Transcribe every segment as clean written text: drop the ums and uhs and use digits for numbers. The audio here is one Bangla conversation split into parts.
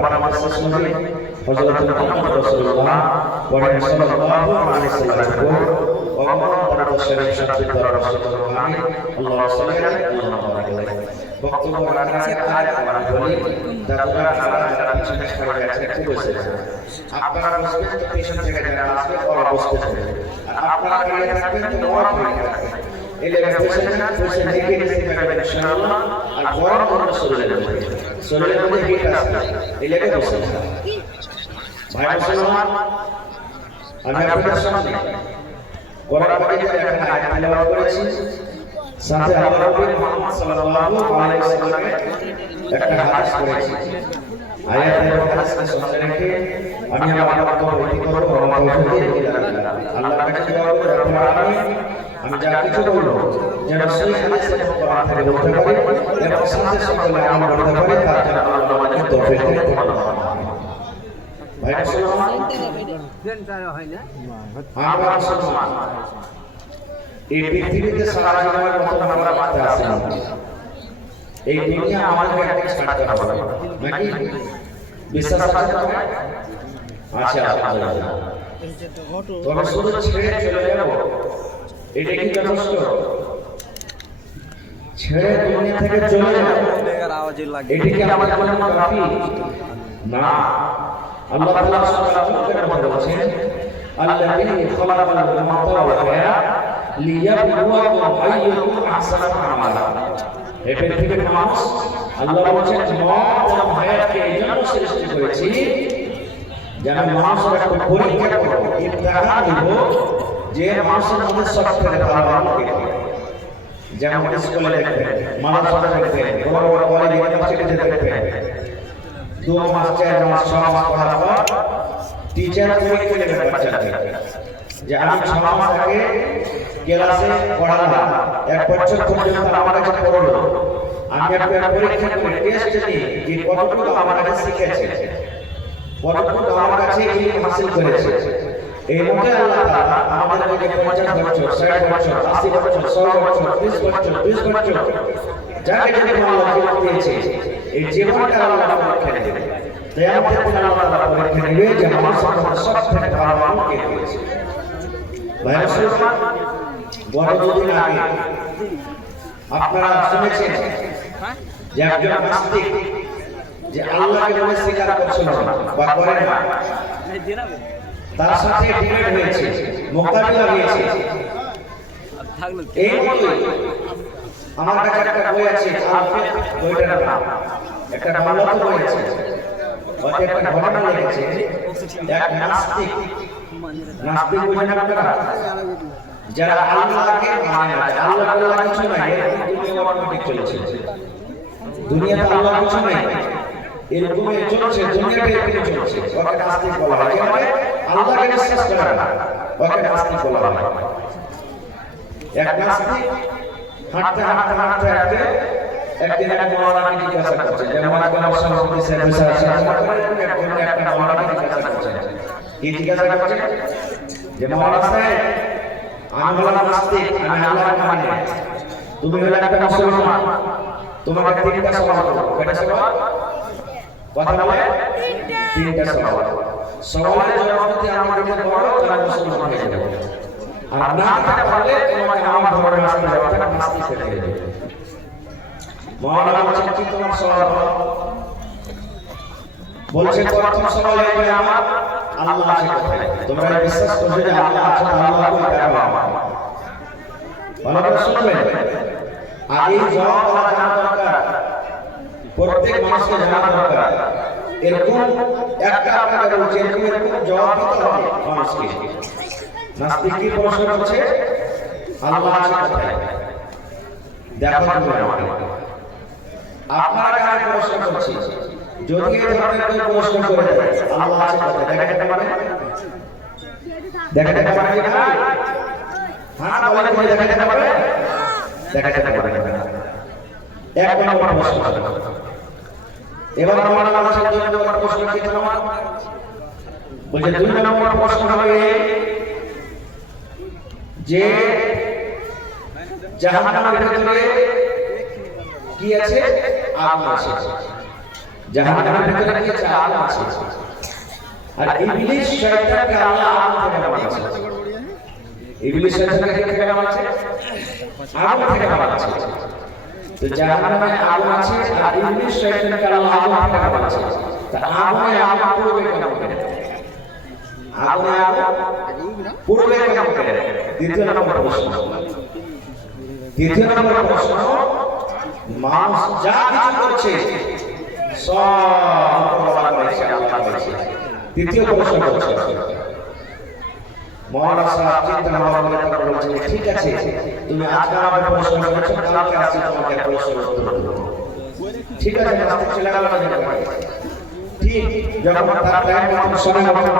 আমাদের নবী হযরত মুহাম্মদ রাসূলুল্লাহ সাল্লাল্লাহু আলাইহি ওয়াসাল্লাম ওয়া শরীফ শব্দ দ্বারা রাসূলুল্লাহ আল্লাহ সাল্লাল্লাহু আলাইহি বক্তব্য রাখার আগে আমরা বলি দাদুরা যারা পিছনে সরে আছে একটু বসে আপনারা বসবেন তো পিছন থেকে যারা আসবে ওরা বসতে থাকবে আর আপনারা দাঁড়িয়ে থাকবেন তো ওরা দাঁড়িয়ে থাকবে এই লেগে বসে লিখে রেখে যাবেন ইনশাআল্লাহ আর গরম গরম শরীরের মধ্যে হিট আসবে এই লেগে বসে ভাই মুসলমান আমি আপনাদের সামনে কোরআন পাকের একটা আয়াত তেলাওয়াত করেছি সাথে আল্লাহ নবী মুহাম্মদ সাল্লাল্লাহু আলাইহি ওয়াসাল্লামের একটা হাদিস করেছি আয়াত এবং হাদিসকে সামনে রেখে আমি আমার বক্তব্য করব আমার তৌফিক আল্লাহর কাছে দোয়া করি রব্বুল আলামিন আমি যা কিছু বলবো যেন সেই হাদিস এবং কোরআন থেকে বলতে পারি এবং সাথে সাথে আমল করতে পারি তার জন্য আল্লাহ আমাকে তৌফিক দেন ভাই মুসলমান আমরা মুসলমান এই পৃথিবীতে সারা জীবনের মতো আমরা বাঁচতে আসি এই দুনিয়া আমাদের একদিন ছাড়তে হবে নাকি বিশ্বাস আছে আচ্ছা আলহামদুলিল্লাহ তবে শুধু ছেড়ে চলে যাব এটা কি যথেষ্ট ছেড়ে দুনিয়া থেকে চলে যাব এটা কি আমাদের জন্য কাফি না আল্লাহ তাআলা সুবহানাহু বলেছেন আল্লাযী খালাকাল মাউতা ওয়াল হায়াত লিয়াবলুয়াকুম আইয়ুকুম আহসানু আমালা এই পৃথিবীর মানুষ আল্লাহ বলেছেন মওত এবং হায়াতকে এইজন্য সৃষ্টি করেছি যেন মানুষের একটা পরীক্ষা করব ইমতিহান দিব যে মানুষের মধ্যে সবথেকে ভালো আমল কি যেমন স্কুলে দেখবেন মাদ্রাসাতে দেখবেন বড় বড় কলেজ ইউনিভার্সিটিতে দেখবেন 2 মাস 4 মাস 6 মাস পড়ার পর টিচার পরীক্ষা নেবে বাচ্চাদের যে আমি 6 মাস আগে ক্লাসে পড়ালাম 1 বছর পর্যন্ত আমার কাছে পড়লো আমি একটা পরীক্ষা করে টেস্ট নিই যে কতটুকু আমার কাছে শিখেছে কতটুকু আমার কাছে ইলম হাসিল করেছে এই মতে আল্লাহ তাআলা আমাদেরকে 50 বছর 60 বছর 80 বছর 100 বছর 30 বছর 20 বছর যাকে যেরকম আল্লাহ জীবন দিয়েছে এই জীবনটা আল্লাহ পরীক্ষা নেবে কিয়ামতের দিন আল্লাহ তাআলা পরীক্ষা নেবে যে মানুষের মধ্যে সবথেকে ভালো আমল কে করেছে ভাই মুসলমান গত দুদিন আগে আপনারা শুনেছেন যে একজন নাস্তিক যে আল্লাহকে বলে স্বীকার করছিল না বা করে না তার সাথে ডিবেট হয়েছে মোকাবিলা হয়েছে এই মতই আমার কাছে একটা বই আছে আলফিক বইটার নাম একটা বাংলাতে বই আছে ওতে একটা ঘটনা লিখেছে এক নাস্তিক বুঝেন আপনারা যারা আল্লাহকে মানে না আল্লাহ আল্লাহ কিছু নাই দুনিয়া অটোমেটিক চলছে দুনিয়াতে আল্লাহ কিছু নাই এরকম চলছে দুনিয়াতে এরকম চলছে ওকে নাস্তিক বলা হয় কেন আল্লাহকে বিশ্বাস করে না ওকে নাস্তিক বলা হয় এক নাস্তিক হাঁটতে একদিন এক মাওলানাকে জিজ্ঞাসা করছে যেমন কোন সভাপতি সাহেব একটা মাওলানাকে জিজ্ঞাসা করছে কি জিজ্ঞাসা করছে যে মাওলানা সাহেব আমি হলাম নাস্তিক আমি আল্লাহকে মানি তুমি হলে একটা মুসলমান তোমাকে তিনটা সওয়াল করব কয়টা সওয়াল কথা বলে তিনটা সওয়াল সওয়ালের জবাব দিতে আমাকে বড় তাহলে মুসলমান হয়ে যাবে আর না পারলে তোমাকে আমার ধর্মের রাস্তা যাবে না নাস্তিক হয়ে যাবে মাওলানা বলছেন কি তোমার সওয়াল বলছে প্রথম সওয়াল হবে আমার আল্লাহ আছে কোথায় তোমরা বিশ্বাস করছো যে আল্লাহ আছে আল্লাহকে দেখাবো ভালো করে শুনবেন আগে জবাব জানা দরকার প্রত্যেক মানুষকে জানা দরকার এরকম একটা আপনাকে বলছে এরকম জবাব দিতে হবে মানুষকে নাস্তিক কি প্রশ্ন করছে আল্লাহ আছে কোথায় দেখো তুমি আমাকে আপনারা কাকে প্রশ্ন করছি যদি এই ধরনের কেউ প্রশ্ন করে দেয় আল্লাহ আছে কোথায় দেখাতে পারবে দেখাতে পারবে না হ্যাঁ বলেন বলে দেখাতে পারবে দেখাতে পারবে না এক নম্বর প্রশ্ন এবার আমার মানুষের দুই নম্বর প্রশ্ন কি তোমার বলছে দুই নম্বর প্রশ্ন হবে যে জাহান্নামের ভিতরে কি আছে আগুন আছে জাহান্নামের ভিতরে কি আগুন আছে আর ইবলিস শয়তানকে আল্লাহ আগুন থেকে বাঁচাচ্ছে ইবলিস শয়তানকে কি থেকে বাঁচাচ্ছে আগুন থেকে বাঁচাচ্ছে তো জাহান্নামে আগুন আছে আর ইবলিস শয়তানকে আল্লাহ আগুন থেকে বাঁচাচ্ছে তা আগুনে আগুন পুরবে কেমন করে আগুনে আগুন পুরবে কেমন করে দ্বিতীয় নম্বর প্রশ্ন মানুষ যা কিছু করছে সব আল্লাহ করেছে আল্লাহ করেছে দ্বিতীয় প্রশ্ন করছে মৌলানা সাহেব চিন্তা ভাবনা করে বলছেন ঠিক আছে তুমি আজকে আমার প্রশ্ন করেছো কালকে আসছি তোমাকে প্রশ্ন উত্তর দেব ঠিক আছে আজকে চলে গেল ঠিক যখন তার টাইম মতো সময় মতো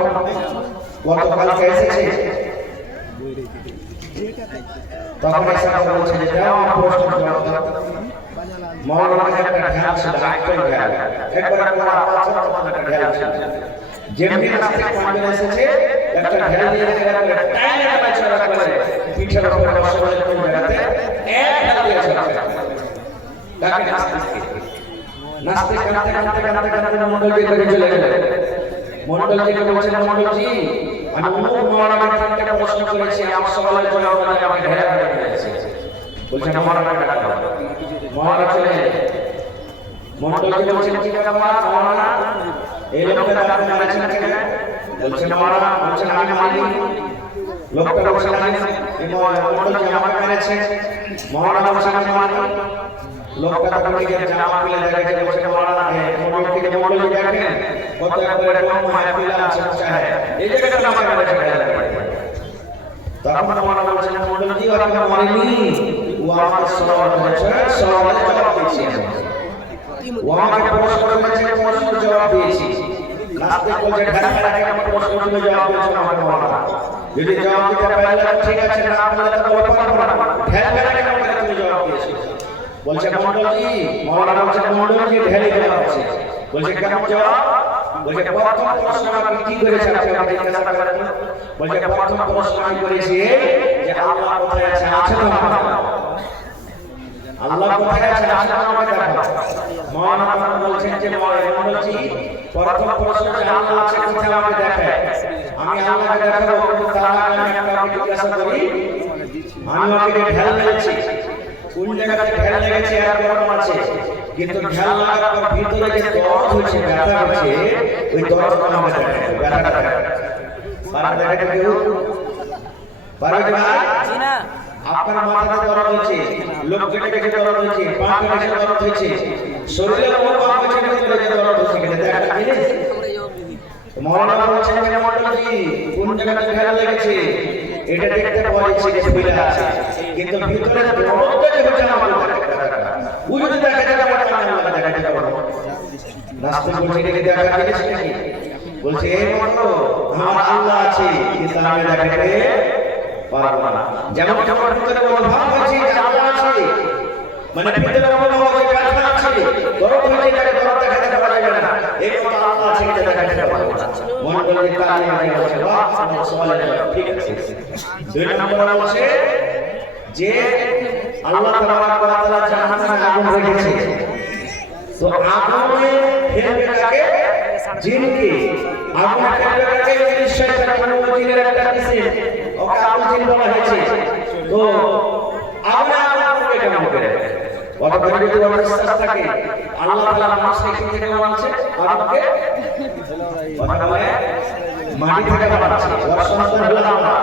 গতকালকে এসেছে তখন এসে বলছে যে যাও আমার প্রশ্ন জবাব দাও মৌলানা একটা ধ্যান ছিল একটা ধ্যান একবার কোরআন আছে তখন একটা ধ্যান ছিল যেমনি রাস্তায় পাঁচজন এসেছে একটা ঢেল নিয়ে গেলে টাইলে বাচ্চারা করে পিঠের উপরে বসে বলে কোন জায়গাতে এক ঢেল দিয়ে চলে তাকে নাচতে কাঁদতে মন্ডলজি করে চলে গেলেন মন্ডলজিকে বলছেন মন্ডলজি আমি অমুক মৌলানার তিনটা প্রশ্ন করেছি আমার সবাই জবাব দিয়ে আমাকে ঢেল দিয়ে দিয়েছে বলছেন মৌলানা চলে মন্ডলজি বলছেন কি ব্যাপার মৌলানা এই লোকটা আপনি মারছেন কেন বলছেন মৌলানা বলছেন আমি মারি লোকটা বলছেন আমি মন্ডলজি আমাকে মেরেছে মৌলানা বলছেন আমি মারি লোকটা তখন নিজের জামা খুলে দেখে বলছেন মৌলানা মন্ডলজিকে মন্ডলজি দেখেন কত একবারে কম মাহফিল আছে চাহে এই জায়গাটা আমাকে মেরেছে তখন মৌলানা বলছেন মন্ডলজি আপনি মারেনি ও আমার সওয়াল করেছে সওয়ালের জবাব দিয়েছি ও আমাকে প্রশ্ন করেছে প্রশ্নের জবাব দিয়েছি নাস্তে বলছে ঢাকা কেন প্রশ্ন তুমি জবাব দিয়েছো আমাকে মৌলানা যদি জবাব দিতে পারলে ঠিক আছে না পারলে তো বলতে পারবো না ঢাকা কেন তুমি জবাব দিয়েছো বলছে মন্ডলজি মৌলানা বলছে মন্ডলজি ঢেলে দেওয়া আছে বলছে কেন জবাব বলছে প্রথম প্রশ্ন আপনি কি করেছেন আপনি আমাকে জিজ্ঞাসা করেন বলছে প্রথম প্রশ্ন আমি করেছি যে আল্লাহ কোথায় আছে আছে তো আল্লাহ কোথায় আছে আছে তো আমাকে দেখাও মৌলানা বলছেন যে মন্ডলজি প্রথম প্রশ্ন যে আল্লাহ আছে কোথায় আমাকে দেখায় আমি আল্লাহকে দেখাবো কিন্তু তার আগে আমি আপনাকে জিজ্ঞাসা করি আমি ওকে ঢেল মেরেছি কোন জায়গাতে ঢেল লেগেছে আর গরম আছে কিন্তু ঢেল লাগার পর ভিতরে যে দরদ হচ্ছে ব্যথা হচ্ছে ওই দরদটা আমাকে দেখায় ব্যথাটা দেখায় পারবে দেখাতে কেউ পারবে না আপনার মাথাতে দরদ হচ্ছে লোক কেটে কেটে দরদ হচ্ছে পা কেটে দরদ হচ্ছে শরীরের কোন অঙ্গ কেটে কেটে দরদ হচ্ছে কিন্তু দেখা জিনিস মৌলানা বলছেন যে মন্ডলজি কোন জায়গাতে ঢেল লেগেছে এটা দেখতে পাওয়া যাচ্ছে যে ফুলে আছে কিন্তু ভিতরে দরদটা যে হচ্ছে আমার ও যদি দেখা যায় আমার কানে লাগা দেখাতে পারবো নাস্তে বলছে কি দেখা জিনিস নাকি বলছে এই মতো আমার আল্লাহ আছে কিন্তু আমি দেখাতে পারবো না যেমন যেমন ভিতরে অনুভব হচ্ছে যে আল্লাহ আছে মানে ভিতরে অনুভব হচ্ছে ব্যথা আছে দরদ হচ্ছে এটাকে দরদ দেখাতে পারা যাবে না এই মতো আল্লাহ আছে এটা দেখাতে পারবো না মন্ডলের কানে লাগে বলছে বাহ আমার সওয়ালের জবাব ঠিক আছে দুই নম্বর বলছে যে আল্লাহ তাবারক ওয়া তাআলা জাহান্নামে আগুন রেখেছে তো আগুনে ফেলবে কাকে জিনকে আগুনে ফেলবে কাকে ইবলিস শয়তান কোন জিনের একটা কিসে ওকে আগুন জিন বলা হয়েছে তো আগুনে আগুন করবে কেমন করে ওটা করে যদি ওর বিশ্বাস থাকে আল্লাহ তাআলা মানুষকে কি থেকে বানাচ্ছে আগুনকে ওটা বলে মাটি থেকে বানাচ্ছে ওর সন্তান হলো আমরা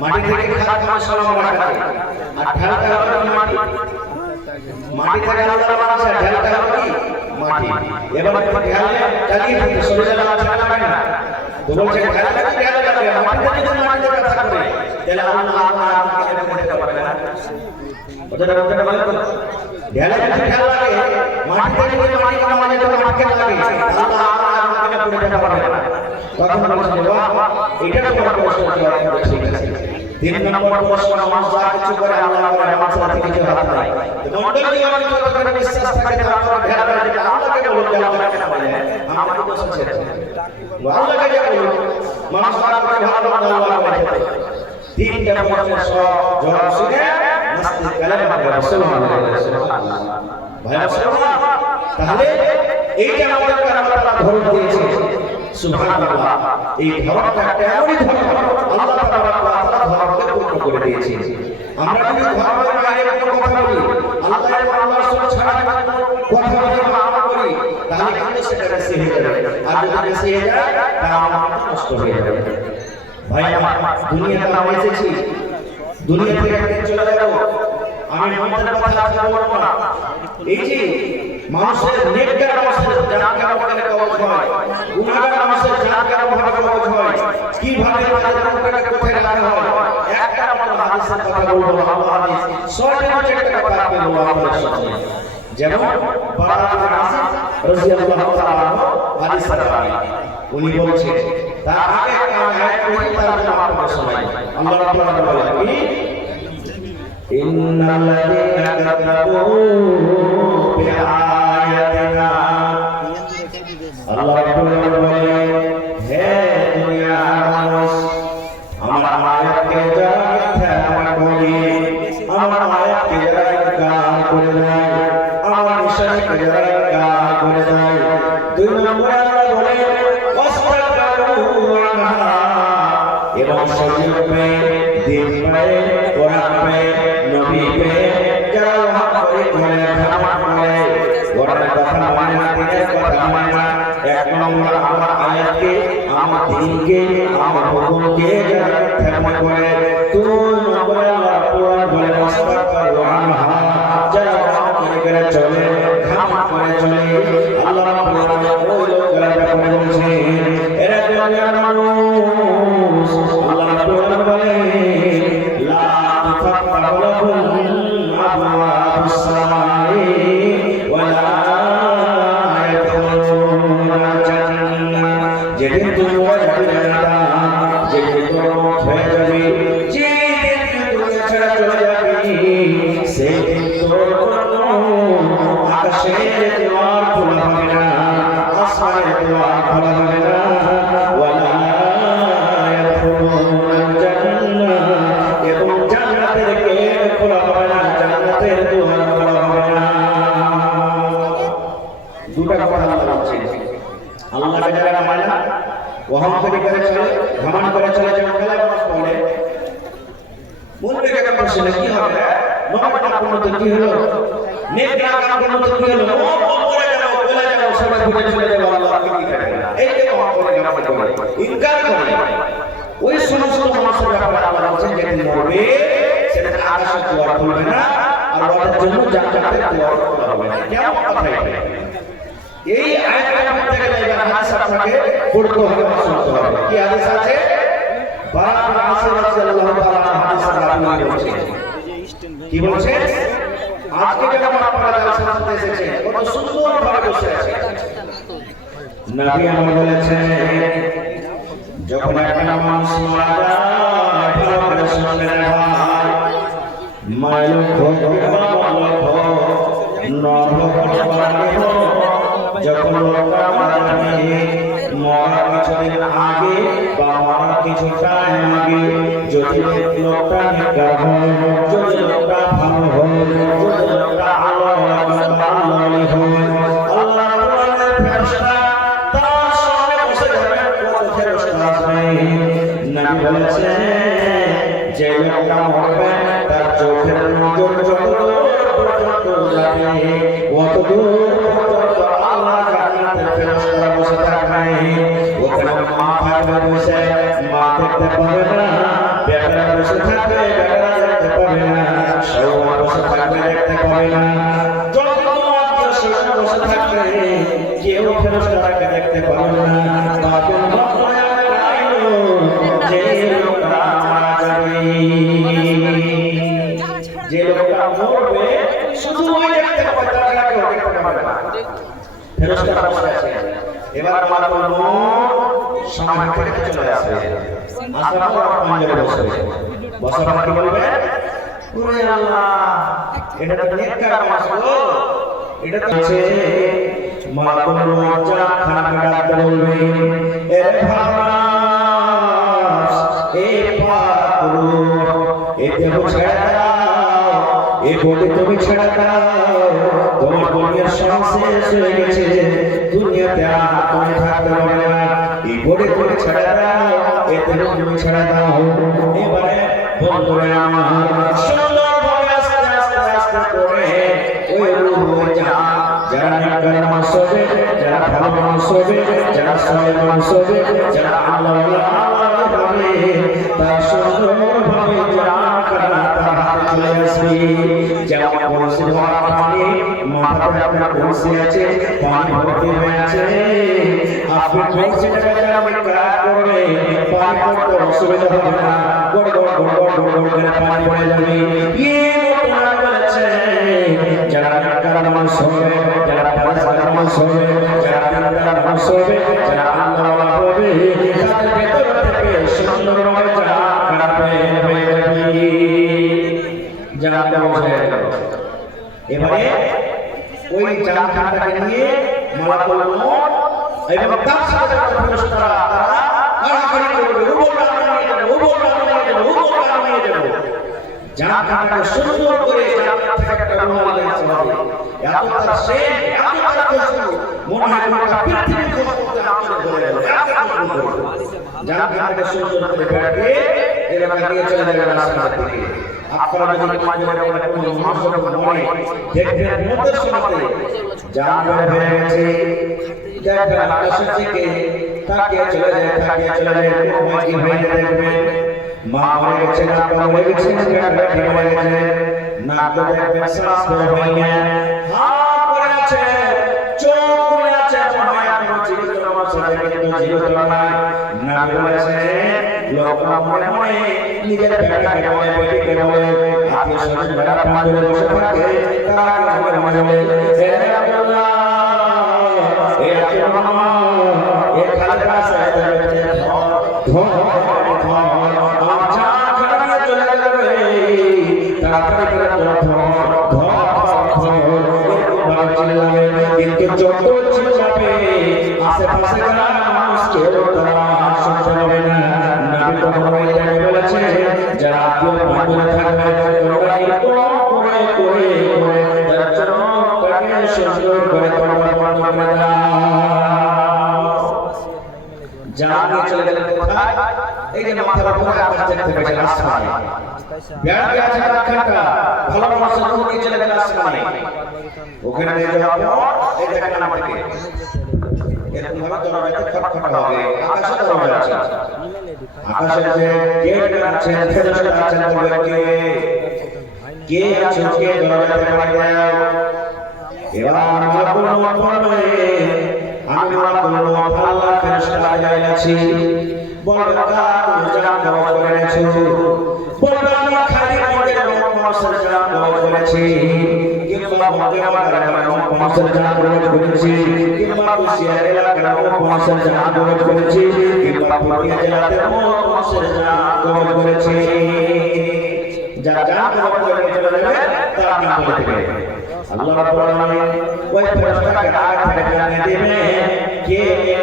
মাটি থেকে খাদ মশলা বানাচ্ছে আর ঢালটা হলো মাটি মাটি থেকে আল্লাহ বানাচ্ছে ঢালটা হলো কি মাটি এবার ঢালে চালিয়ে দিতে শরীরে লাগা না তো বলছে ঢালে কি ঢালে লাগবে মাটি থেকে যদি মাটিতে কথা করে তাহলে আল্লাহ আমাকে করতে পারবে না ওটা বলে তো ঢালে যদি ঢাল লাগে মাটি থেকে যদি মাটি কমা যায় তো মাটিকে লাগে আল্লাহ আমাকে করতে পারবে না তখন বলছে বাহ এটা তো বড় প্রশ্ন ঠিক আছে তিন নম্বর প্রশ্ন মানুষ যা কিছু করে আল্লাহ করে আমার সাথে কিছু হাত নাই তো মন্ডলী আমার কথা বিশ্বাস থাকে তো আমরা ধ্যান করে যে আল্লাহকে বলতে আল্লাহ কেন বলে আমাকে দোষ আছে আল্লাহকে যে বলো মানুষ সারা করে ভালো আল্লাহ করে তিনটা প্রশ্নের সব জবাব শুনে নাস্তিক কালেমা পড়ে সুবহানাল্লাহ ভাই মুসলমান তাহলে এইটা আমাদেরকে আল্লাহ তাআলা ধরন দিয়েছে সুবহানাল্লাহ এই ধরনটা এমনই ধরন আল্লাহ তাআলা ধরনকে পূর্ণ করে দিয়েছে আমরা যদি ধর্মের বাইরে কোনো কথা বলি আল্লাহ এবং আল্লাহর রাসূল ছাড়া কথা বলি বা আমল করি তাহলে কিন্তু সেটা বেশি হয়ে যাবে আর যদি বেশি হয়ে যায় তাহলে আমল নষ্ট হয়ে যাবে ভাই আমার দুনিয়াতে আমরা এসেছি দুনিয়া থেকে একদিন চলে যাব আমি আমাদের কথা আজকে বলবো না এই যে মানুষের নেককার মানুষের জান কেমন কবজ হয় গুনাহগার মানুষের জান কেমন ভাবে কবজ হয় কিভাবে তাদের মুখটাকে কোথায় রাখা হয় একটা মাত্র হাদিসের কথা বলবো আল্লাহ হাদিস সঠিক একটা কথা আপনি বলবো আপনাদের সামনে যেমন বারা ইবনে আসিফ রাদিয়াল্লাহু তাআলা হাদিসের রাবি উনি বলছেন তার আগে একটা আয়াত পড়ি তার জন্য আপনাদের শোনাই আল্লাহ রাব্বুল আলামিন বলেন কি ইন্নাল্লাযীনা কাযাবু বিআয়াতিনা আল্লাহ রাব্বুল আলামিন বলেন হে দুনিয়ার মানুষ আমার আয়াতকে যারা মিথ্যা করে আমার আয়াতকে যারা ইনকার করে দেয় আমার নিশানাকে যারা ইনকার করে দেয় দুই নম্বরে আল্লাহ বলেন এবং সজীবে দিন পায়ে কোরআন পায়ে নবী পায়ে যারা হক করে খামার করে কোরআনের কথা মানে না দিনের কথা মানে না এক নম্বর আমার আয়াতকে আমার দ্বীনকে আমার হুকুমকে যারা মিথ্যা করে দুই নম্বরে আল্লাহ কোরআন বলে ওয়াসতাগফিরু আনহা যারা হক করে চলে খামার করে চলে আল্লাহ রাব্বুল আলামিন ওই লোকগুলোর ব্যাপারে বলছেন এরা দুনিয়ার মানুষ আল্লাহ রাব্বুল আলামিন বলেন লা তুফাত্তাহু লাহুম আবওয়াবুস সামাই ওয়া লা ইয়াদখুলুনা জান্নাহ যেদিন তোমরা যাবে জান্নাত যেদিন তোমরা হয়ে যাবে যেদিন দুনিয়া ছেড়ে চলে যাবে সেদিন তোমরা আকাশের দুয়ার খোলা হবে না আসমানের দুয়ার খোলা হবে না ওয়া লা ইয়াদখুলুনা জান্নাহ এবং জান্নাতের গেট খোলা হবে না জান্নাতের দুয়ার খোলা হবে না দুটো কথা আল্লাহ বলছেন আল্লাহকে যারা মানে না অহংকারী করে চলে ঘমন্ড করে চলে যেমন বেলায় মানুষ বলে মন থেকে একটা প্রশ্ন কি হবে নবটা পূর্ণ তো কি হলো নেক কাজ পূর্ণ তো কি হলো ও বলে যাও সবাই ঘুরে চলে যাবে আল্লাহকে কি করে এই যে অহংকারী করে ইনকার করে ওই সমস্ত মানুষের ব্যাপারে আল্লাহ বলেন যেদিন মরবে সেটা আকাশের দুয়ার খুলবে না আর ওদের জন্য জান্নাতের দুয়ার খোলা হবে না কেমন কথা এটা এই আয়াতের মধ্যে জায়গা হাদিস আপনাকে পড়তে হবে শুনতে হবে কি হাদিস আছে বারা ইবনে আসিফ রাদিয়াল্লাহু তাআলা হাদিসের রাবি বলছেন কি বলছেন আজকে যখন আপনারা জালসা শুনতে এসেছেন কত সুন্দর ভাবে বসে আছেন নবী আমার বলেছেন যখন একটা মানুষ মারা যায় ভালো করে শুনবেন ভাই মাইল ভোগ যখন লোকটা মারা যাবে মরার কিছুদিন আগে বা মরার কিছু টাইম আগে যদি লোকটা নেককার হয় যদি লোকটা ভালো হয় যদি লোকটা আল্লাহ হয় আল্লাহ কোরআনের ফেরেশতা তার সামনে বসে যাবে কোন ফেরেশতা আসবে নবী বলেছেন যে লোকটা মরবে তার চোখের নজর যতদূর পর্যন্ত যাবে অতদূর পর্যন্ত আল্লাহ জান্নাতের ফেরেশতারা বসে থাকবে ওখানে মা থাকবে বসে মা দেখতে পাবে না বেটারা বসে থাকবে বেটারা দেখতে পাবে না সৌমা বসে থাকবে দেখতে পাবে না যত আত্মীয় স্বজন বসে থাকবে কেউ ফেরেশতাকে দেখতে পাবে না তাদের মাথায় আইলো যে লোকটা মারা যাবে যে লোকটা মরবে শুধু ওই দেখতে পাবে তারা কেউ দেখতে পাবে না ফেরেশতারা বসে আছে এবার মালাকুল মউত সামনে থেকে চলে আসবে আসার পর পাঞ্জাবে বসবে বসার পর কি বলবে ওরে আল্লাহ এটা তো নেককার মানুষ গো এটা তো আছে মালাকুল মউত যা খানা ডাকতে বলবে এ ভাবাস এ পাকুরু এ দেহ ছেড়ে দাও এ বডি তুমি ছেড়ে দাও তোমার দুনিয়ার সব শেষ হয়ে গেছে তুমি ছেড়ে দাও, এতে তুমি ছেড়ে দাও। এবারে বন্ধুরা আমার সুন্দর ভাবে আস্তে আস্তে আস্তে করে ওই রূহ হয়ে যায়। যারা নেককার নামাজ পড়বে, যারা ভালো নামাজ পড়বে, যারা সওয়াল নামাজ পড়বে, যারা আল্লাহ ভাবে তার সুন্দর ভাবে জান্নাত তার হাতে চলে আসবে। যেমন বলছে ধরা পানি মাথাতে আপনার পৌঁছে আছে, পানি ভর্তি হয়ে আছে, আপনি পৌঁছেটাকে আমি কাজ করবে, পানি পড়তে অসুবিধা হবে না, গড় গড় গড় গড় গড় গড় করে পানি পড়ে যাবে। ঘটনা বলেছে যারা নেককার নামাজ পড়বে, যারা পরহেজগার নামাজ পড়বে, যারা দিনদার নামাজ পড়বে, যারা আল্লাহওয়ালা হবে, তাদের ভেতর থেকে সুন্দরভাবে জান্নাত বের হয়ে যাবে। জান্নাত বসে গেল। এবারে ওই জান্নাতটাকে নিয়ে মালাকুল মউত এবং তার সাথে ফেরেশতারা তারা কাড়াকাড়ি করবে, ও বলবে আমি নিয়ে যাব, ও বলবে আমি নিয়ে যাব, ও বলবে আমি নিয়ে যাব। জান্নাতটাকে সুন্দর করে জান্নাত থেকে একটা রুমাল দিয়ে চলে। এত তার সেন, এত তার খুশবু, মনে হয় গোটা পৃথিবী খুশবুতে আঁচড়ে ধরে গেল। জান্নাতটাকে সুন্দর করে বেড়ে এলাকা নিয়ে চলে গেল আসমানের দিকে। আপনারা যদি মাঝে কোনো মানুষ মনে দেখবেন মধ্যে সময়তে জান্নাত হয়ে গেছে, দেখবেন আকাশের দিকে তাকিয়ে চলে যায়, তাকিয়ে চলে যায়, কি হয়ে দেখবেন মা মরে গেছে, না মরে গেছে, বেটি মরে গেছে, না তো দেখবেন শ্বাস হয়ে গেছে, হাত পড়ে আছে, চোখ পড়ে আছে, মনে হয় কোনো জীবিত নামাজ পড়ে কিন্তু জীবিত নয়। না বলেছে লোকরা মনে মনে নিজের বেটাকে বলে, বেটিকে বলে, আত্মীয় স্বজন যারা প্রান্তরে বসে থাকে তারা মনে মনে বলে, হে আল্লাহ, হে আল্লাহ, হে খালেদা সাহেবের ধর কিন্তু যত চিল্লাবে আশেপাশে মানুষ কেউ তারা শুনতে পাবে না। নবী তো বলেছে যারা কেউ বাঁধনে থাকবে তোমরা এরকম করে করে করে তার জন্য তাকে সুন্দর করে তোমরা বন্ধ করে দাও। জানিয়ে চলে গেলেন কোথায়? এই যে মাথার উপরে আকাশ দেখতে পেয়েছেন আসমানে, বেড়াতে আছে রাখাটা ভালো মানুষের রূহ নিয়ে চলে গেল আসমানে। ওখানে নিয়ে যাওয়ার পর এই দেখেন আমাকে এরকম ভাবে দরজাতে খটখট হবে, আকাশে দরজা আছে, আকাশে যে গেট আছে ফেরেশতা আছেন, বলবে কে আছে, কে দরজাতে বাইরে দাও। এবার মালাকুল মউত বলবে আমি মালাকুল মউত আল্লাহ ফেরেশতা যাইয়াছি, বলবে তুমি জান কবজ করে এনেছো, বলবে আমি খালি মধ্যে পৌঁছার জান কবজ করেছি, কিংবা মধ্যে আমার পৌঁছার জান কবজ করেছি, কিংবা কুশিয়ার এলাকার পৌঁছার জান কবজ করেছি, কিংবা পটিয়া জেলাতে পৌঁছার জান কবজ করেছি। যারা জান কবজ করে চলে যাবে তার নাম বলে দেবে। আল্লাহ রাব্বুল আলামিন ওই ফেরেশতাকে আগে থেকে জানিয়ে দিবেন কে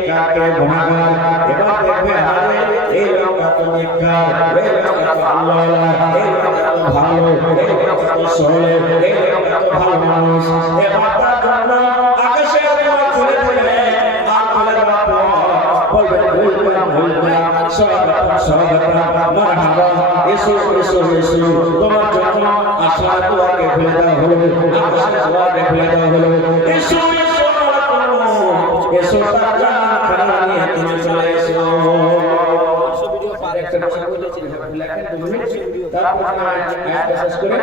কাকে গুনাহগার। এবার দেখবেন আরে এই লোকটা তো নেককার, এই লোকটা তো আল্লাহওয়ালা, এই লোকটা তো ভালো, এই লোকটা তো সরল, এই লোকটা তো ভালো মানুষ। এবার তার জন্য আকাশে আল্লাহ খুলে দিলেন, আর খুলে দেওয়ার পর বলবেন ওয়েলকাম স্বাগতম স্বাগতম মারহাবা, এসো এসো এসো, তোমার জন্য আশার দুয়ারকে খুলে দেওয়া হলো, আকাশের দুয়ারকে খুলে দেওয়া হলো, এসো এসো এসো তার জান খানা নিয়ে তুমি চলে এসো। একটা কথা বলেছি লেখেন 2 মিনিট, তারপর আয়াত শেষ করে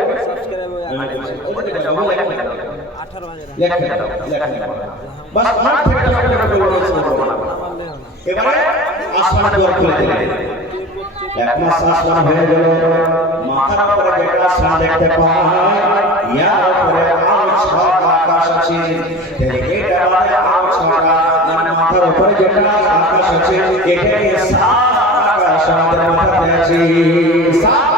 বাস আমার থেকে এবারে আসমান দুয়ার খুলে দিলেন। এক মাস আসমান হয়ে গেল, মাথার উপরে যেটা আসমান দেখতে পায়, ইয়ার উপরে আরো 6টা আকাশ আছে, এটার মধ্যে আরো 6টা, মানে মাথার উপরে যেটা আকাশ আছে এটাকে 7 আকাশ আমাদের মাথাতে আছে। 7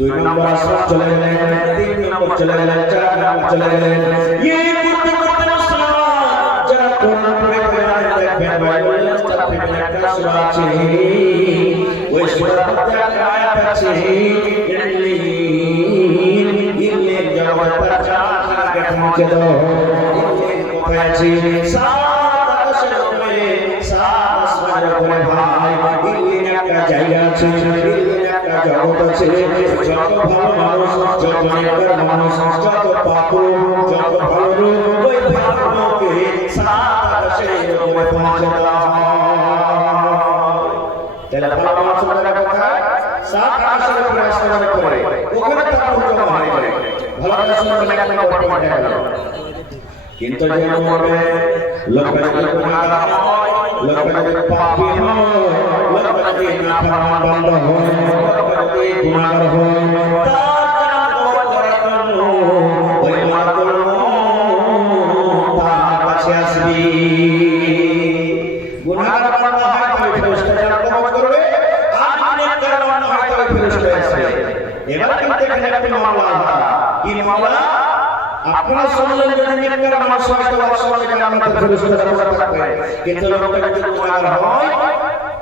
2 নম্বর আসমান চলে গেলেন, 3 নম্বর চলে গেলেন, 4 নম্বর চলে গেলেন। এই করতে করতে আসমান যারা কোরআন পড়ে দেখবেন বাইবেলের চারটি একটা সূরা আছে, ওই সূরার মধ্যে একটা আয়াত আছে ইল্লে জগৎ पर জান্নাতকে পৌঁছে দাও। ইল্লে কোথায় আছে? 7 আকাশের উপরে, 7 করে ভাই ইলমিন একটা জায়গা আছে, ইলমিন একটা জগৎ আছে। যত ভালো মানুষ, যত নেককার মানুষ, যত পাপড়, যত ভালো লোক, ওই ভালো লোককে সাত আকাশের উপরে পৌঁছে দেওয়া হয়। তাহলে ভালো মানুষের কথা সাত আকাশের উপরে আসমানের উপরে ওখানে তার উত্তম হয় করে ভালো কাজ শুনলে একটা বর্তমান দেখা গেল। কিন্তু যে মরবে লোকের গুনাহগার হয়, লোকের পাপী হয়, লোকের নাফরমান বান্দা হয়, লোকের গুনাহগার হয়, তার জানাত করার জন্য ওই মালাকুল মউত তার কাছে আসবে। গুনাহগার বান্দা হয় তবে ফেরেশতা জানাত কবজ করবে, আর নেককার বান্দা হয় তবে ফেরেশতা আসবে। এবার কিন্তু এখানে একটা মামলা হয়, কি মামলা? আপনারা শুনলেন যদি নেককার মানুষ হয় তো আসলে জান্নাতের ফেরেশতারা বসে থাকবে, কিন্তু লোকটা যদি গুনাহগার হয়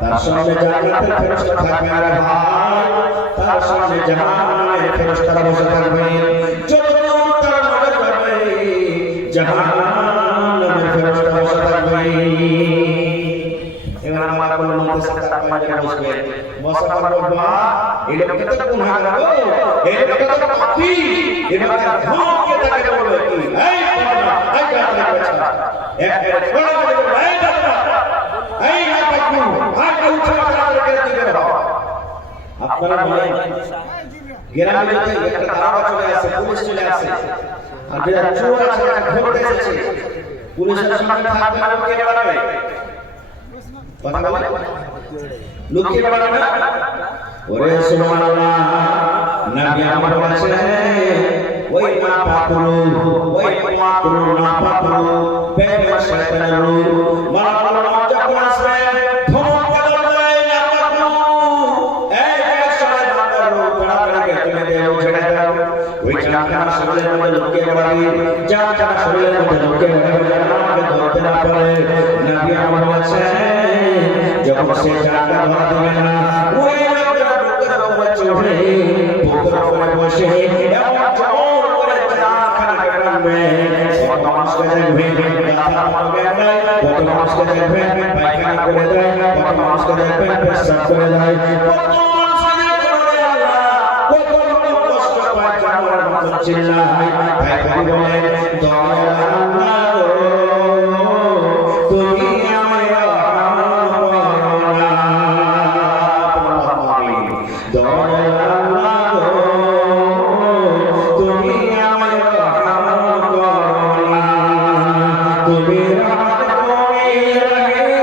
তার সামনে জান্নাতের ফেরেশতা থাকবে না ভাই, তার সামনে জাহান্নামের ফেরেশতারা বসে থাকবে। যতদূর তার নজর যাবে জাহান্নামের ফেরেশতা বসে থাকবে। এবার আমার কোনো মধ্যে তার পাশে বসবে, বসার পর বলবা এই লোকটা তো গুনাহগার গো, এই লোকটা তো পাপী, এবার ধমকে তাকে বলবে কি এই বাবা এই কাজটা করছ একবারে ছোড়া করে বলবে এই দাদা এই না পাপী হাত উঠে তাড়াতাড়ি করে দিবে বাবা। আপনারা বলেন গ্রামে যদি একটা দারোগা চলে আসে, পুলিশ চলে আসে, আর যারা চোর আছে তারা ধরতে এসেছে, পুলিশের সামনে থাকবে না কে বাড়াবে কথা বলে লুকিয়ে বাড়াবে না। ওরে সুবহানাল্লাহ, নবী আমার বলেছেন ওই না পাকুরু, ওই পাকুরু না পাকুরু বেবে শয়তানের মালাকুল মউত যখন আসবে ধমক দেবে না পাকুরু এই বেবে শয়তানের তাড়াতাড়ি তুমি দেও ছেড়ে দাও। ওই জানখানা শরীরের মধ্যে লুকিয়ে বাড়াবে, জানখানা শরীরের মধ্যে লুকিয়ে বাড়াবে যেন আমাকে ধরতে না পারে। নবী আমার বলেছেন যখন সে জানটা ধরা দেবে না, ওই লোকটা বুকের উপরে চড়ে বুকের উপরে বসে এমন জোর করে জানখানা কাটবে, কত মানুষকে দেখবে গাথা পড়বে না, কত মানুষকে দেখবে পায়খানা করে দেয়, কত মানুষকে দেখবে পেশাব করে দেয়, কত মানুষকে দেখবে আল্লাহ কত কষ্ট পায় জানার মতো চিল্লায়। তাই কবি বলে দয়াল আল্লাহ তুমি আমায় রহম করো না, দয়াল আল্লাহ তুমি আমায় রহম করো না, তুমি রহমত করে রাখে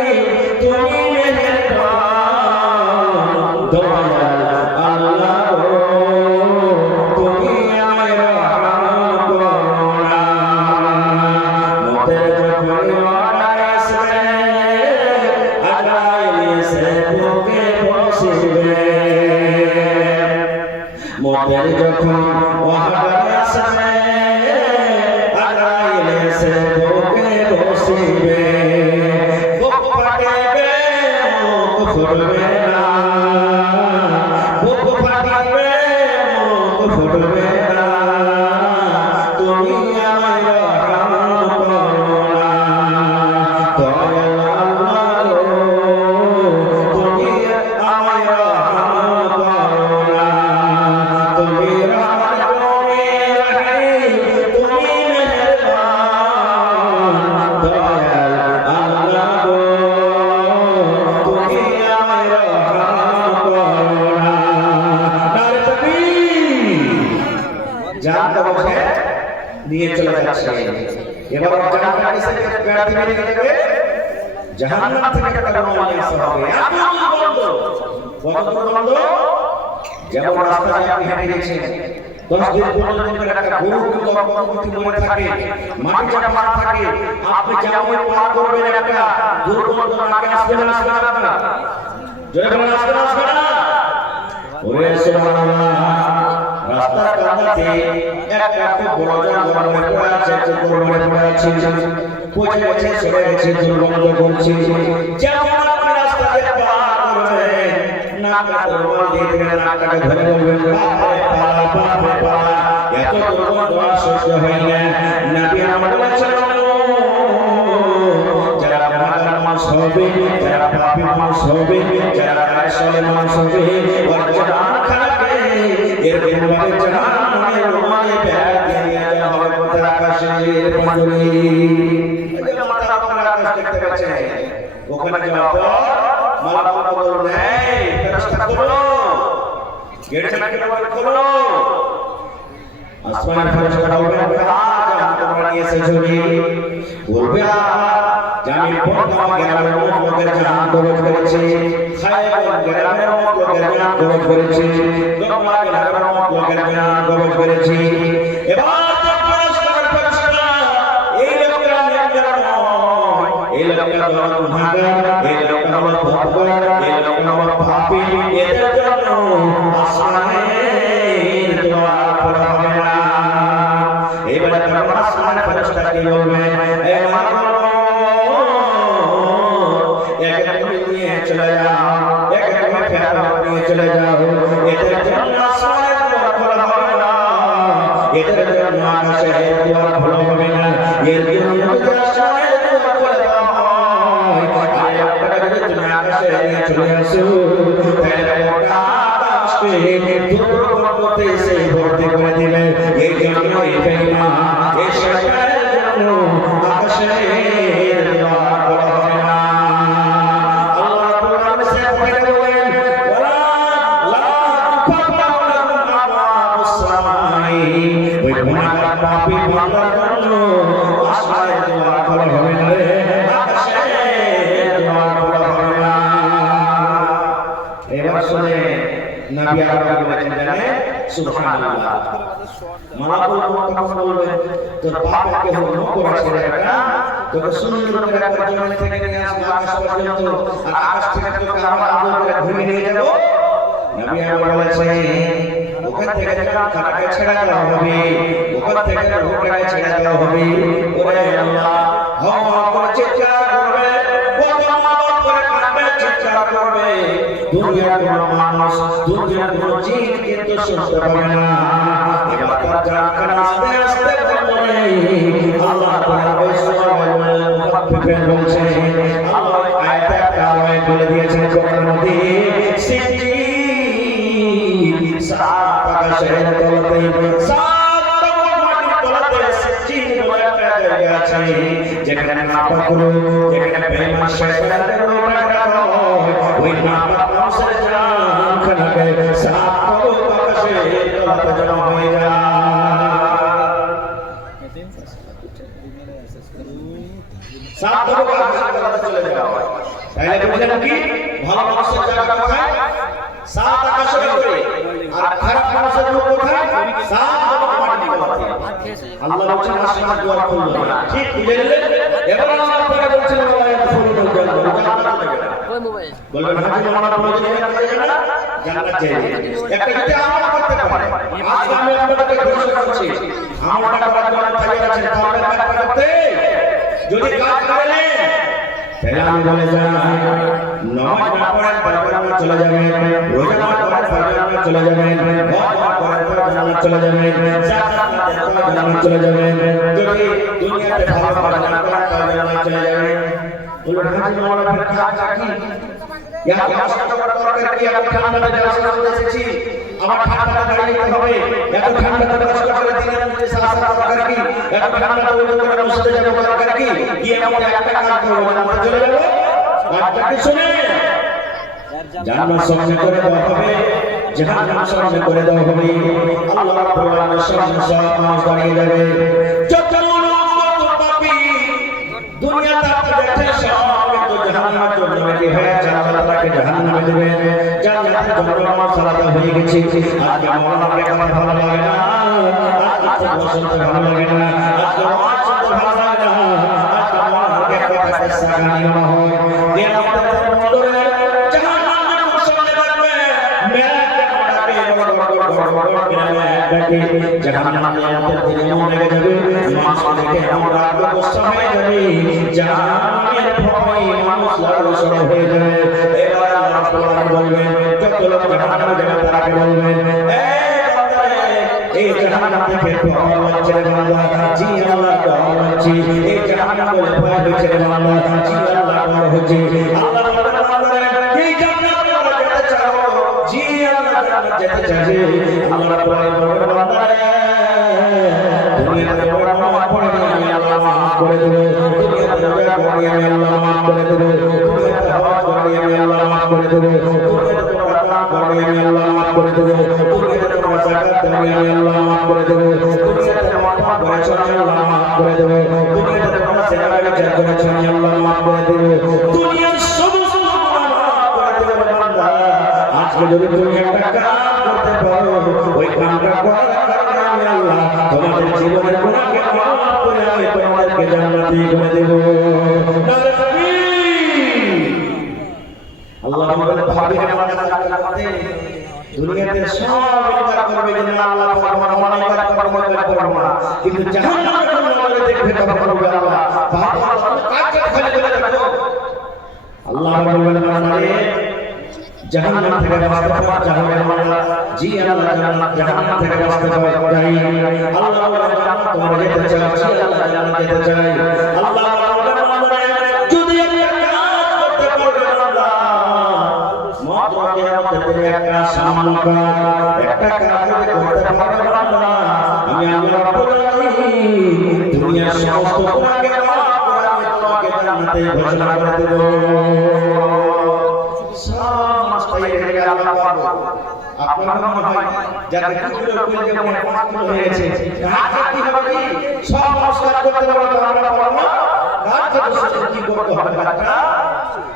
তুমি মেহেরবান, দয়াল আল্লাহ তুমি আমায় রহম করো না। মতের যখন অর্ডার আসবে আগাইলে সে বুকে বসবে, মতের যখন অর্ডার আসবে আগাইলে সে বুকে বসবে, বুক ফাটিবে মুখ ফুটবে না, বুক ফাটিবে মুখ ফুটবে না, তুমি আমায় রহম করো না, দয়াল আল্লাহ তুমি আমায় রহম করো না, তুমি রহমত করে রাখে তুমি মেহেরবান, দয়াল আল্লাহ তুমি আমায় রহম করো না। নারে তাকবীর, জানটা বসে নিয়ে চলে যাচ্ছে। এবার জানটা কিসে পেড়া দিবে দেবে জাহান্নাম থেকে একটা রুমাল নিয়ে আসা হবে, এত দুর্গন্ধ, কত দুর্গন্ধ। যেমন রাস্তায় আপনি হেঁটে গেছেন 10 দিন 15 দিন করে একটা গরু কিন্তু অপমৃত্যু মরে থাকে, মাটি চাপা মারা থাকে, আপনি যেমন পার করবেন একটা দুর্গন্ধ নাকে আসবে না আসবে না আপনার জয় বলে আসবে না আসবে না। ওরে সুবহানাল্লাহ, রাস্তার কাঁটাতে একটা খুব বড় জানোয়ার মরে পড়ে আছে, কুকুর মরে পড়ে আছে, পচে গেছে সরে গেছে দুর্গন্ধ করছে। যেমন আপনি রাস্তাতে পার করবেন নাকটা রুমাল দিয়ে দিবেন, নাকটাকে ধরে বলবেন বাপরে পালা বাপরে পালা, এত দুর্গন্ধ আর সহ্য হয় না। নবী আমার বলেছেন যারা গুনাহগার মানুষ হবে, যারা পাপী মানুষ করি এই যে মাথা আপনারা আকাশ দেখতে পাচ্ছেন ওখানে যাওয়ার পর মালাকুল বলল এই ফেরেশতা খোলো গেটটাকে খোলো আসমান ফেরেশতা বলবে জাহান তোমরা নিয়ে এসেছো বলবে জানি পড়তাম গ্রামের লোকের জাহান দরজ করেছে খায়বার গ্রামের লোকের জাহান দরজ করেছে দমা গ্রামের লোকের জাহান দরজ করেছে এবার ফেরেশতা এই লোকটা এই লোকটা গুনাহগার এই লোকটা হলো বদকার এই লোকটা হলো পাপী এদের জন্য আসমানের দোয়া করা হবে না এবারে তখন আসমানের ফেরেশতা কি বলবে এই মানব একে তুমি নিয়ে চলে যাও একে তুমি ফেরাও নিয়ে চলে যাও এদের জন্য আসমানের দোয়া করা হবে না এদের জন্য আকাশের দোয়া করা হবে না এর জন্য আসমানের দোয়া করা চলে আসো তাহলে ওটা আকাশকে দুর্গন্ধতে সে ভর্তি করে দিবে এই জন্য এই না এই শয়তানের জন্য আকাশের দোয়া করা হবে না আল্লাহ কোরআনে সে বলেন ওয়ালা লা তুফাতাহু লাকুম আবওয়াবুস সামাই ওই গুনাহগার পাপী বান্দার জন্য আসমানের দোয়া করা হবে না রে আকাশের দোয়া করা হবে না এবার শুনে নবী আরবি বলেছেন জানে সুবহানাল্লাহ মালাকুল মউত তখন বলবে তোর পাপকে হলো করেছে এটা তোকে সুন্দর করে জমিন থেকে নিয়ে আসবো আকাশ পর্যন্ত আর আকাশ থেকে তোকে আমার আদর করে ঘুরে নিয়ে যাব নবী আরবি বলেছেন ওখান থেকে কাটাকে ছেড়ে দেওয়া হবে ওখান থেকে রোগটাকে ছেড়ে দেওয়া হবে ওরে আল্লাহ হওয়া করে চিৎকার করবে চিৎকার করবে দুনিয়ার কোন মানুষ দুনিয়ার কোন জিন কিন্তু শুনতে পাবে না এবার তার জানখানা আস্তে আস্তে বলবে আল্লাহ তাআলা ওই সূরায় মুফাফফিফিন বলছে আল্লাহ আয়াতে একটা আয়াত বলে দিয়েছেন কোরআনের মধ্যে সিদ্দিক সাত আকাশের তলাতে সাত মাটির তলাতে সিদ্দিক বলে একটা জায়গা আছে যেখানে নাপাক যেখানে বেঈমান শয়তানের ওই নাপাক মানুষের জানখানাকে সাত আকাশের তলাতে জমা হয়ে যায় সাত আকাশের তলাতে চলে যাওয়া তাহলে বুঝলেন কি ভালো মানুষের জায়গা কোথায় সাত আকাশের উপরে আর খারাপ মানুষের কোথায় সাত মাটির তলাতে আল্লাহ বলেন আসমান দুয়ার খুলবে না ঠিক বুঝে নিলেন এবার আল্লাহ তাআলা বলেন আয়াত খুলুন জান্নাত ওই মোবাইল বলবেন হাজি মোহাম্মদ প্রয়োজন যাবে না জান্নাত যাবে একটা যদি আমল করতে পারে আজ আমি আপনাদেরকে ঘোষণা করছি আমলটা করার জন্য তৈরি আছেন তাহলে কাজ করতে যদি কাজ করেন তাহলে আমি বলে যাই নামাজ না পড়েন পরকালে চলে যাবেন রোজা না করেন পরকালে চলে যাবেন হজ না করেন পরকালে চলে যাবেন যাকাত না দেন পরকালে চলে যাবেন যদি দুনিয়াতে ভালো কাজ না করেন পরকালে চলে যাবেন বলুন হাজি মাওলানা ফির কাজ কি ইয়া কষ্ট করে কি আমি ঠান্ডাতে ব্যবস্থা করে এসেছি আমার ঠান্ডাটা গাড়ি নিতে হবে এত ঠান্ডাতে কষ্ট করে দিনের মধ্যে সাহস দরকার কি এত ঠান্ডাতে ওই করে বসতে যাব দরকার কি গিয়ে আমরা একটা কাজ করব আমরা চলে যাব কাজটা কি শুনে জান্নাত সামনে করে দেওয়া হবে জাহান্নাম সামনে করে দেওয়া হবে আল্লাহ রাব্বুল আলামিন সামনে সব মানুষ দাঁড়িয়ে যাবে যত লোক পাপী দুনিয়াতে আপনি দেখেন সব কিন্তু জাহান্নামের জন্য রেডি হয়ে আল্লাহ তাকে জাহান্নামে দেবেন জান্নাতের জন্য আমার সালাত হয়ে গেছে আজকে মাওলানাকে কথা ভালো লাগে না আজকে বসন্ত ভালো লাগে না আজকে ওয়াজ শুনতে ভালো লাগে না আজকে মাওলানাকে কথা সাগানি না হয় যে আমাদের মন্দরে জাহান্নামের সামনে রাখবে মেরাকে ডাকে জাহান্নামে আমাদের দিলে মনে যাবে মানুষ দেখে আমরা অবস্থা হয়ে যাবে জাহান্নামের ভয় মানুষ লাড়াছাড়া হয়ে যাবে এবার আল্লাহ কোরআন বলবেন যত লোক জাহান্নামে যাবে তারা বলবেন এই জাহান্নাম থেকে ভয় হচ্ছে রে বান্দা জি আল্লাহ ভয় হচ্ছে এই জাহান্নাম বলে ভয় হচ্ছে রে বান্দা জি আল্লাহ ভয় হচ্ছে আল্লাহ এই জান্নাত তোমরা যেতে চাও জি আল্লাহ জান্নাত যেতে চাই আল্লাহ রাব্বুল আলামিন বান্দা দুনিয়াতে বড় নামাজ পড়ে না আল্লাহ করে দেবে দুনিয়াতে রোজা করে আমি আল্লাহ মাফ করে দেবে দুনিয়াতে হজ করে আমি আল্লাহ মাফ করে দেবে দুনিয়াতে তোমরা কাজ করে আমি আল্লাহ মাফ করে দেবে দুনিয়াতে তোমরা যাকাত দেবে আমি আল্লাহ মাফ করে দেবে দুনিয়াতে তোমরা পাপ করেছো আমি আল্লাহ মাফ করে দেবে দুনিয়াতে তোমরা জেনা বিচার করেছো আমি আল্লাহ মাফ করে দেবে দুনিয়ার সমস্ত গুনাহ মাফ করে দেবে বান্দা আজকে যদি তুমি একটা কাজ করতে পারো ওই কাজটা করার কারণে আমি আল্লাহ তোমাদের জীবনের গুনাহকে মাফ করে আমি তোমাদেরকে জান্নাতি করে দেব নারে তাকবীর আল্লাহ বলেন ভাবির আমার কাজ করতে দুনিয়াতে সব ইনকার করবে যে না আল্লাহ তোমার মনে কাজ করব না কিন্তু জাহান্নামে যখন বলে দেখবে তখন বলবে আল্লাহ বাবা কাজ খালি করে দেখো আল্লাহ বলবেন মানে জাহান্নাম থেকে বাঁচতে পাওয়া জাহান্নামের মামলা জি আল্লাহ জাহান্নাম থেকে বাঁচতে পাওয়া যাই আল্লাহ বলেন তোমরা যেতে চাও আল্লাহ জান্নাতে যেতে চাই আল্লাহ বলেন যদি একটা কাজ করতে পারবে আল্লাহ মাত্র কিয়ামতের দিনে একটা সামান্য কাজ একটা কাজ যদি করতে পারবে আল্লাহ আমি আল্লাহ রাব্বুল আলামিন দুনিয়ার সমস্ত গুনাহকে মাফ করে আমি তোমাকে জান্নাতে ঘোষণা করে দেব আপনার মনে হয় যারা কুকুরের কুকুরকে মনে পাগল হয়ে গেছে কাজটা কি হবে কি সব নমস্কার করতে পারবো আমরা পারবো কাজটা তো কি করতে হবে কাজটা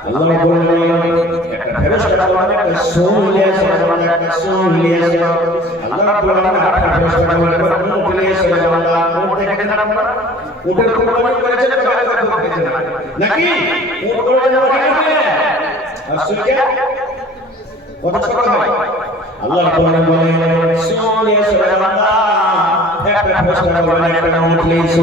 আল্লাহ বললেন একটা ফেরেশতা বললেন একটা সোল নিয়েছে একটা সোল নিয়েছে আল্লাহ বললেন একটা ফেরেশতা বললেন উট নিয়েছে আল্লাহ উট দেখেছেন আপনারা উটের কুরবানি করেছেন নাকি উট কুরবানি করেছেন আর সুইয়া কত ছোট হয় আল্লাহ কোরআনে বলেন শুনিয়ে সুবহানাল্লাহ একটা ফেরেশতা বলেন একটা উট নিয়েছে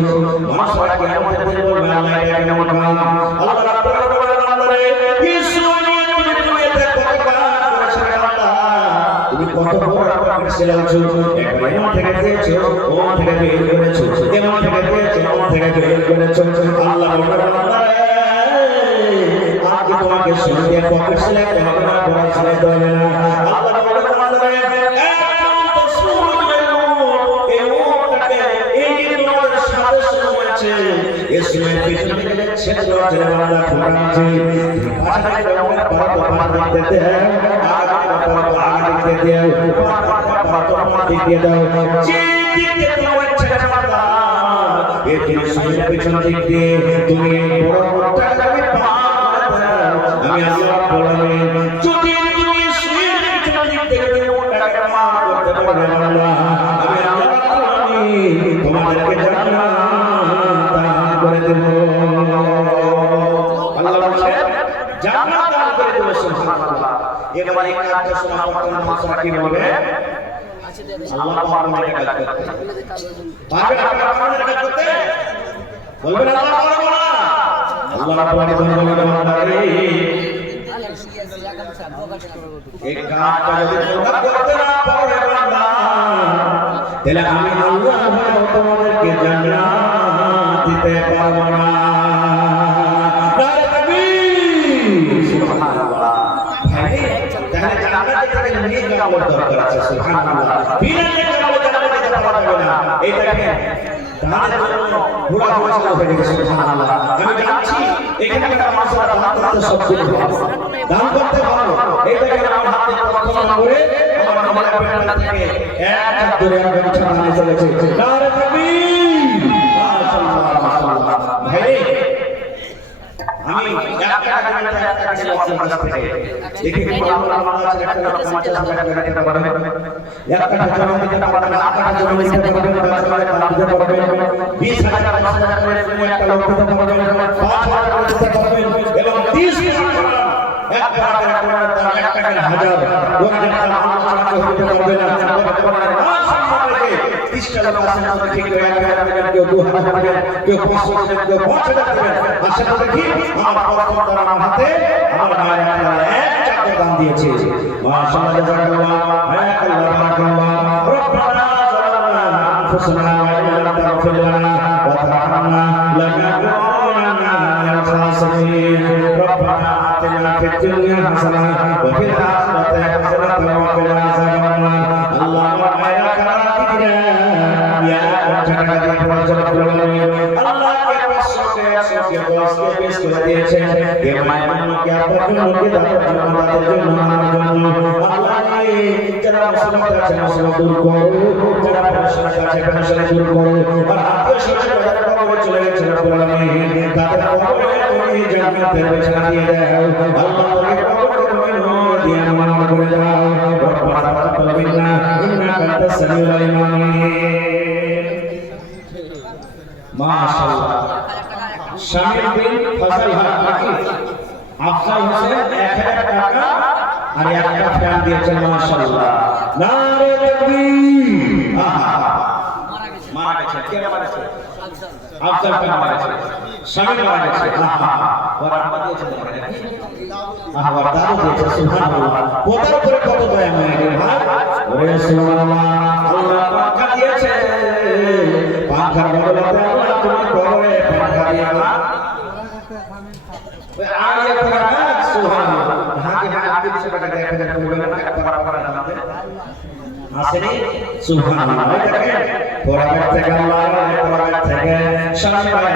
মানুষরা কিয়ামতের দিন বলবে আল্লাহ এটা কেমন কাজ আল্লাহ রাব্বুল আলামিন বলে কি শুনিয়ে তুমি এতে কত কাজ করেছো আল্লাহ তুমি কত বড় কাজ করেছো একবার এমন থেকে দিয়েছো ওমন থেকে বের করেছো এমন থেকে দিয়েছো ওমন থেকে বের করেছো আল্লাহ বলেন আল্লাহ আজকে তোমাকে শুনিয়ে পকেট সিলেক্ট হবে না বড় সিলেক্ট হবে না আল্লাহ বলেন আল্লাহ একদম তো শুনবে এই ওটাকে এই যে তোমাদের সাথে শুনেছে এই সময় পিছন থেকে ছেড়ে চলে আল্লাহ ফোরাছে পাশে থেকে ওমর পাড়া পাড়া দিতে দেয় আগা পাড়া আগা দিতে দেয় পাড়া পাড়া দিতে দাও যে দিতে তোমার ছেড়ে আল্লাহ এই জিনিস পিছন দিক দিয়ে তুমি বড় বড় টাকা আমি আল্লাহ বললাম যদি তুমি শিরকের জন্য দেখতে ওটাকে মাফ করতে পারবে আল্লাহ আমি আল্লাহ তোমাদেরকে জান্নাত দান করে দেব আল্লাহ বলেন জান্নাত দান করে দেব সুবহানাল্লাহ একেবারে এই কাজটা শোনা পড়তে মানুষরা কি বলবে আল্লাহ পারবে কাজ করতে পারবে আপনারা কাজ করতে বলবেন আল্লাহ পারবে না আল্লাহ রাব্বুল আলামিন বলেন एक काज যদি তোমরা করতে না পারো বান্দা তাহলে আমি আল্লাহ তোমাদেরকে জান্নাত দিতে পারবো না নারে তাকবীর সুবহানাল্লাহ ভাই তাহলে জান্নাত থেকে নিয়ে যাওয়ার দরকার আছে সুবহানাল্লাহ বিনা নিয়ে যাওয়ার জান্নাত দিতে পারবে না এই দেখেন তাদের জন্য ঘোড়া ঘোড়া চালু হয়ে গেছে সুবহানাল্লাহ আমি জানছি এখানে একটা মাসলা দান করতে সব কিছু দান করতে ভালো এই দেখেন আমার হাতে প্রথম করে আমার আমার পেটটা থেকে এক হাত ধরে আমি বিছানা নিয়ে চলেছে নারে তাকবীর মাশাআল্লাহ মাশাআল্লাহ ভাই আমি এক টাকা দিতে এক টাকা ছিল আপনার কাছ থেকে দেখি কি আমরা আমার কাছে একটা টাকা 50 টাকা দিতে পারবেন এক টাকা জমা দিতে পারবেন 8 টাকা জমা দিতে পারবেন 10 টাকা দাম দিতে পারবেন 20000 5000 করে তুমি একটা লোক দিতে পারবেন 5000 করে দিতে পারবেন এবং 30 টাকা এক টাকা করে দাম 1 টাকা 1000 2000 টাকা আলোচনা করতে পারবেন না মাশাআল্লাহ 30 টাকা পাচ্ছেন তো ঠিক করে 1000 টাকা কেউ 2000 টাকা কেউ 500 টাকা কেউ 5000 টাকা দেবেন আশা করি কি আমার প্রথম আমার হাতে আমার ভাই এক টাকা দান দিয়েছে মাশাআল্লাহ জাযাকাল্লাহ হায়াকাল্লাহ বারাকাল্লাহ রব্বানা যালামনা আনফুসানা ওয়া ইল্লাম তাগফির লানা ওয়া তারহামনা লানাকুনান্না মিনাল খাসিরিন রব্বানা আতিনা ফিদ দুনিয়া হাসানাহ ওয়া ফিল আখিরাতি হাসানাহ ওয়া কিনা আযাবান নার আল্লাহুম্মা ইয়া কারাতিনা ইয়া মুতাকাব্বির ওয়া জালালুল আল্লাহ কে আজকে পেশ করে দিয়েছেন কে মায়ের জন্য কে আব্বার জন্য কে দাদার জন্য দাদার জন্য নানার জন্য আল্লাহ যারা মুসলমান আছে মুসলমান দূর করো যারা পড়াশোনা আছে পড়াশোনা দূর করো আর আত্মীয় স্বজন যারা কবরে চলে গেছে রব্বুল আলামিন তাদের কবরে তুমি জান্নাতের বিছানা দিয়ে দাও আল্লাহ তাদের কবরে তুমি নূর দিয়ে মাফ করে দাও রব্বানা তাকাব্বাল মিন্না ইন্নাকা আনতাস সামিউল আলিম মাশাআল্লাহ শামিল বিন ফজল হক আফজাল হোসেন 1000 টাকা আর একটা ফ্যান দিয়েছেন মাশাআল্লাহ নারে তাকবীর মারা গেছে কে মারা গেছে আফজাল ফ্যান মারা গেছে শামিল মারা গেছে ওর আব্বা দিয়েছেন ওর দাদু দিয়েছে সুবহানাল্লাহ কোথার করে কত দয়া হয়ে গেল ভাই ওরে সুবহানাল্লাহ আল্লাহ পাক দিয়েছে পাখার বদলাতে আল্লাহ তুমি কবরে পাখা দিয়ে আল্লাহ ওই আলিয়া করা না সুবহানাল্লাহ হাতে হাতে 200 টাকা দিয়ে একটা করবে না একবার আবার দাঁড়াতে আসেনি সুবহানাল্লাহ দেখেন পরাগত থেকে আল্লাহ পরাগত থেকে শামিল ভাই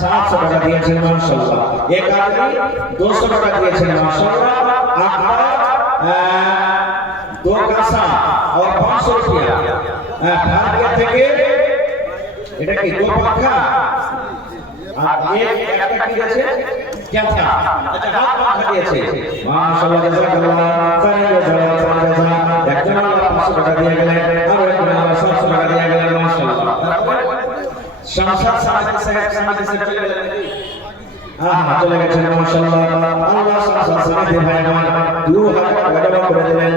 700 টাকা দিয়েছেন মাশাআল্লাহ এক আদমি 200 টাকা দিয়েছেন মাশাআল্লাহ আকবার दो कासा और 500 रुपया भारतीय থেকে এটা কি দো পাখা আর একটা কি আছে ক্যাথা আচ্ছা হাত পাখা দিয়েছে মাশাআল্লাহ জাযাকাল্লাহ খাইর জাযা একজন আল্লাহ 500 টাকা দিয়ে গেলেন আর একজন আল্লাহ 700 টাকা দিয়ে গেলেন মাশাআল্লাহ শামসাদ সাহেব সমাজে চলে গেলেন চলে গেছেন মাশাআল্লাহ আল্লাহ শামসাদ সাহেব ভাই আমার 2000 টাকা করে দিলেন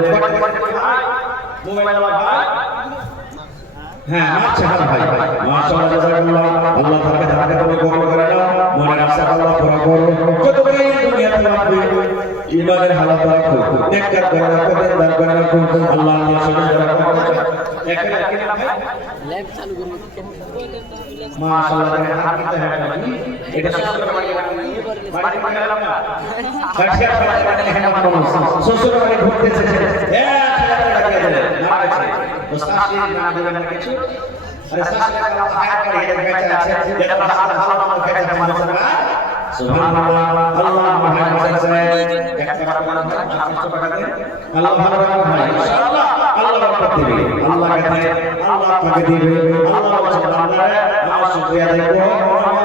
মোবাইল ভাই হ্যাঁ আচ্ছা ভাই মাশাআল্লাহ জাযাকাল্লাহ আল্লাহ তাআলা তাকে তুমি কবুল করে নাও মনের আশা আল্লাহ পুরো করো যত বড় দুনিয়াতে রাখবে ইমানের হালাত রাখো নেককার করে রাখো দিনদার করে রাখো আল্লাহ আল্লাহ সুবহানাহু ওয়া তাআলা এখানে কি নাম ভাই লাইভ চালু করব মাশাআল্লাহ হাত দিতে হবে নাকি এটা শ্বশুর বাড়ি বাড়ি গেলাম না কাছিয়া বাড়ি এখানে মানুষ শ্বশুর বাড়ি ঘুরতে এসেছে মুস্তাশি না দেবেন না কিছু আরে শাসনে আল্লাহ হায়াত করে এটা বেঁচে আছে যেটা ভালো ভালো খেতে মানুষ না সুবহানাল্লাহ আল্লাহ মুহাম্মদ সাল্লাল্লাহু একটা টাকা বলা হয় 500 টাকা দেন আল্লাহ ভালো রাখবে ভাই ইনশাআল্লাহ আল্লাহ বরকত দিবে আল্লাহ কাছে আল্লাহ তাকে দিবে আল্লাহ সুবহানাল্লাহ আমার শুকরিয়া দেবো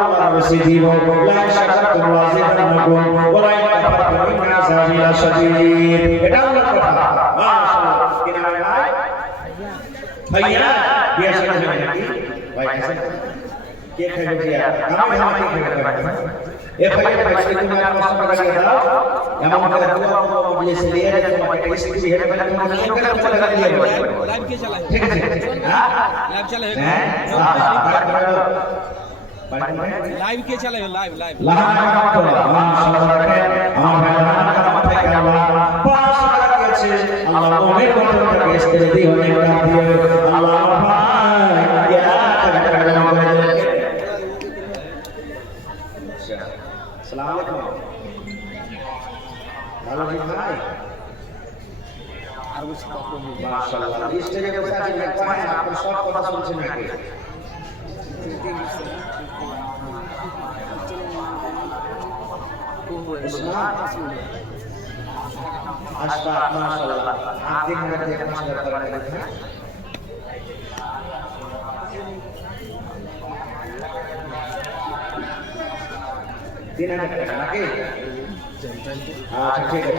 আল্লাহ বেশি দিব লা শাকারতুম ওয়াজিদান্নাকুম ওয়া লা কাফারতুম ইন্না আযাবি লাশাদীদ এটা আল্লাহর কথা মাশাআল্লাহ কিনা ভাই भैया ये समझ में नहीं भाई कैसे के खाए भैया हम के खाए ए भैया पैसे तुम यार मस्त लगा दिया था एमन का दुआ मुझे से लिया है तुम के स्थिति है मैंने तुम कर लगा दिया लाइव के चला ठीक है हां लाइव चला है लाइव के चला है लाइव लाइव माशाल्लाह আমার ভাইরা মাথায় কালা পাঁচ টাকা দিয়েছে আল্লাহ অনেক বড় টাকা এসে দিয়ে অনেক টাকা দিয়ে আল্লাহ ভাই ইয়া টাকা জমা করে দিলেন আসসালামু আলাইকুম ভালো ভাই আর কিছু কথা মাশাআল্লাহ স্টেজে বসে আছেন কোন আপনার সব কথা শুনছেন নাকি أشبه ما شاء الله عظيم هذه ما شاء الله دينا نكتب لكن ठीक है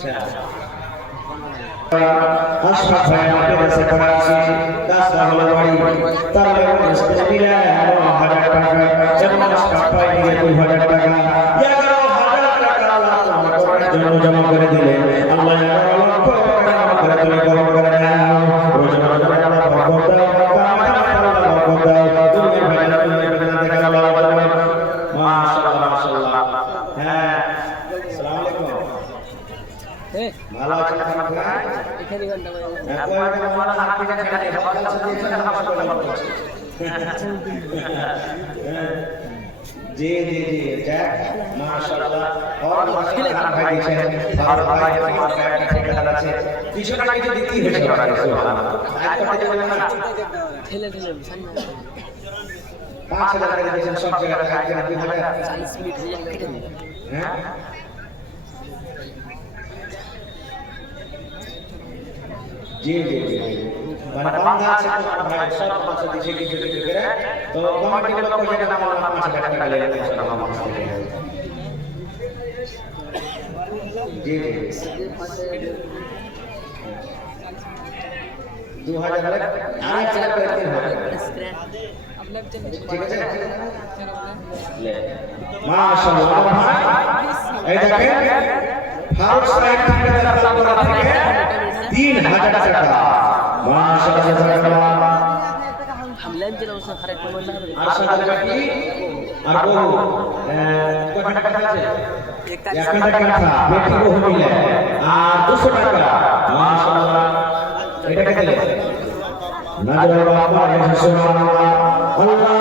चलो अशरफ भाई आपके से कराची 10 हलो वाली ताले इसको मिला है 1000 টাকা যেমন अशरफ भाई দিয়ে 2000 টাকা 11000 টাকা আল্লাহ তোমার করার জন্য জমা করে দিলে আল্লাহ 11 লক্ষ টাকা জমা করে তুমি কবুল করে নাও রোজা রোজা আল্লাহ বরকত দাও কামাতে আল্লাহ বরকত দাও তুমি ভাইরা তুমি বেদনা দেখে আল্লাহ মাশাআল্লাহ মাশাআল্লাহ হ্যাঁ আসসালামু আলাইকুম ভালো আছেন আপনারা এখানে ঘন্টা ভাই এখন আমরা হাত থেকে ছেড়ে দিয়ে সকাল থেকে দিয়েছেন আমার কথা বলছি जी जी जी जय माशाल्लाह और माशाल्लाह भाई দিয়েছেন ভালো ভাই আমার একটা ঠিকাদার আছে কিছু না কিছু দিতেই হচ্ছে ওনাকে সুবহানাল্লাহ আজ করতে যাবেন না ঠেলে ঠেলে 5000 টাকা দিয়েছেন সব জায়গায় আজকে 2000 40 মিনিট হয়ে যাবে কেটে দিন হ্যাঁ जी जी जी মানে বান্দা আছে তোমার ভাই সব পাঁচশো দিছে কিছু কিছু করে তো কমিটি লোক কই যেটা আমার 5000 টাকা লেগে গেছে আমার কাছ থেকে जी जी 2000 লাখ আর একটা করতে হবে ঠিক আছে ले মাশাআল্লাহ এই দেখেন ফারুক সাহেব ঠিকাদার তালতলা থেকে 3000 টাকা মাশাআল্লাহ হামলাম দিলাম ওসব খারাপ করে না আর সাথে বাকি আর বহু কত টাকা আছে 1000 টাকা বেটি বহু মিলে আর 200 টাকা মাশাআল্লাহ এটা কত দিলে নাজর বাবা সুবহানাল্লাহ আল্লাহ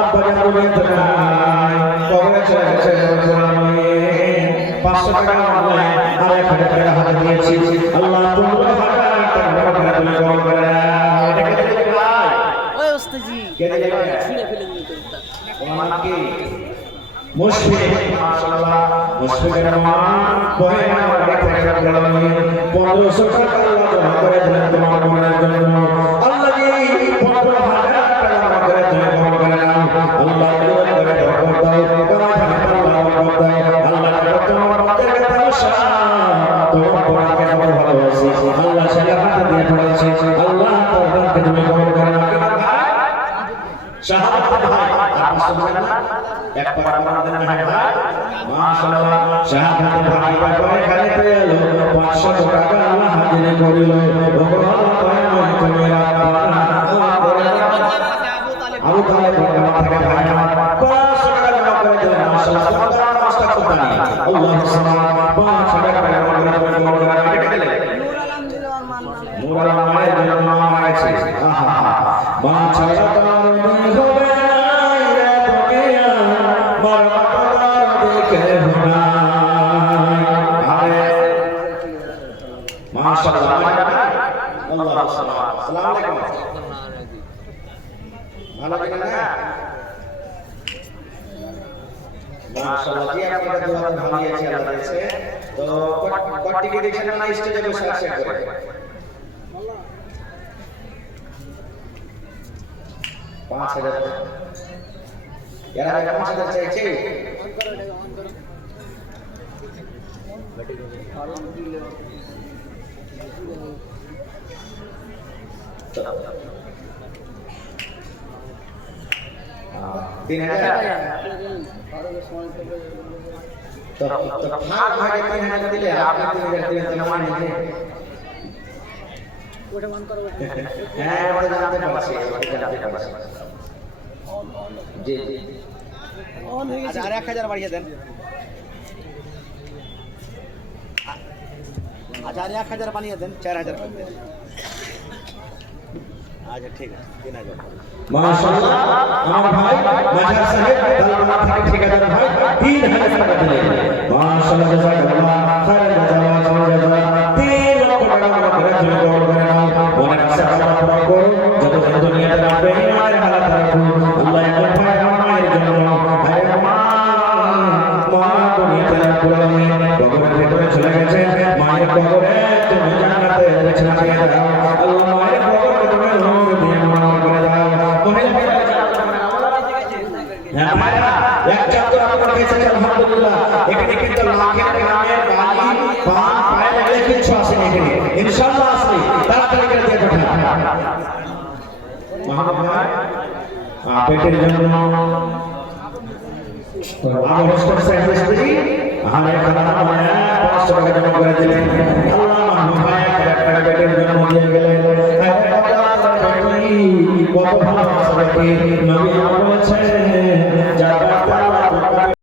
আব্বা জানুবে তাই কবরে চলে গেছে 500 টাকা আমরা আর 1000 টাকা হাতে দিয়েছি আল্লাহ 15000 টাকা তুমি কবুল করে নাও এটা কত দিলে ভাই ওই ওস্তাদজি কে দিলে ফিরে ফেলে দিতে ওনার নাম কি মুশফিক মাশাআল্লাহ মুশফিকের মা বহে না বাড়ি থেকে গেলাম 1500 টাকা আল্লাহ দোয়া করে দিলেন তোমার মনের জন্য আল্লাহ জি 15000 টাকা আমার করে তুমি কবুল করে নাও আল্লাহ দোয়া করে বরকত দাও তোমার ভালো বরকত দাও আল্লাহ তোমার মনের তামসা তোমার কোরআনকে তোমার ভালোবাসি আল্লাহ সেটা হাতে দিয়ে পড়েছে আল্লাহ তোমাকে তুমি কবুল করে নাও শাহাদাত ভাই আপনি শুনলেন না একবার আমাদের মেহমান মাশাআল্লাহ শাহাদাত ভাই করে খালি পেল 500 টাকা আল্লাহ হাজির করিল ভগবান কয় তুমি রাখবা আবু তালেব থেকে ভাই আমার 500 টাকা জমা করে দিলেন মাশাআল্লাহ তোমার মাস্টার কোথায় আল্লাহ সুবহানাহু 500 টাকা জমা করে কেটে দিলেন নূর আলম মায়ের জন্য মারা গেছে আহা মাশাআল্লাহ ভালো লাগেন না মাশাআল্লাহ জি আপনারা দোয়া ভালো আছে আল্লাহ দিয়েছে তো কটটিকে দেখেন না স্টেজে বসে আছে করে আল্লাহ 5000 এরা 5000 চাইছে तीन हजार तो भाग भागे 3000 दिले आपने 3000 दिले तो मान लीजिए ওটা মান করব হ্যাঁ ওটা জানতে পারছি ওটা জানতে পারছি জি জি অন হয়ে গেছে আর 1000 বাড়িয়ে দেন আচ্ছা আর 1000 বানিয়ে দেন 4000 করে দেন আচ্ছা ঠিক আছে 3000 মাশাআল্লাহ আমার ভাই মাজার সাহেব তালতলা থেকে ঠিকাদার ভাই 3000 টাকা দিলেন মাশাআল্লাহ জাযাকাল্লাহ খায়র জাযা 3 লক্ষ টাকা আমরা করে জন্য কবুল করে নাও মনে আশা আল্লাহ পুরো করো যত দুনিয়াতে রাখবে ইমানের হালাত রাখো আল্লাহ একজন ভাই আমার জন্য ভাই মা দুনিয়াতে রাখো কবরের ভিতরে চলে গেছে মায়ের কবরে তুমি জান্নাতে রেখে দাও আল্লাহ মায়ের কবরকে তুমি নূর দিয়ে মানব করে দাও হ্যাঁ ভাইরা এক চাদর আপনার কাছে আলহামদুলিল্লাহ এখানে কিন্তু লাখের গ্রামের বালি পান পায়ে লাগলে কিছু আসে এখানে ইনশাআল্লাহ আসবে তাড়াতাড়ি করে দিয়ে পাঠান মাহমুদ ভাই পেটের জন্য আমার হোস্টেল সেক্রেটারি আমার খানা মানে 500 টাকা জমা করে দিলেন আল্লাহ মাহমুদ ভাই একটা পেটের জন্য দিয়ে গেলেন কত ভালো আছে নবী বলেছেন